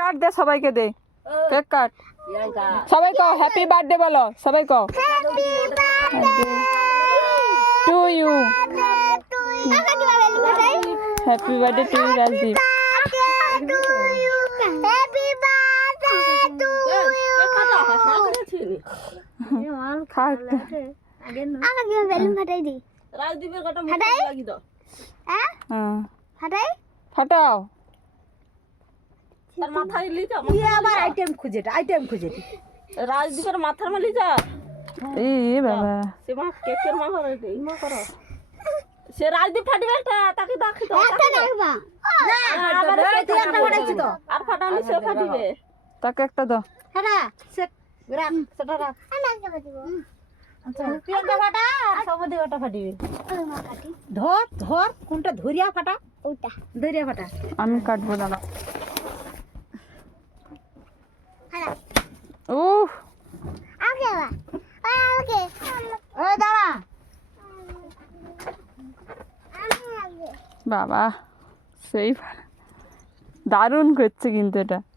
কাট দে সবাইকে দে cake cut Priyanka সবাই কও হ্যাপি বার্থডে বলো সবাই কও happy birthday to you happy birthday to you Rajdeep happy birthday to you फटाओ তার মাথায় লিজা ইয়া আবার আইটেম খুঁজে আইটেম খুঁজে রাজদীপের মাথার মালি যা এই বাবা সে মা মা করে এই মা করে সে রাজদীপ ফাটি বেলটা তাকে তো একটা না আবার একটা ঘটাইছি তো আর সে তাকে একটা দাও হ্যাঁ সে গ্রাম সেটা রাখ ধর ধর কোনটা ফাটা ফাটা আমি কাটবো দাদা Uh. Oh. Okay, hva? Okay. Øh, okay. okay, der Baba, safe. Darun kutsu gindu da.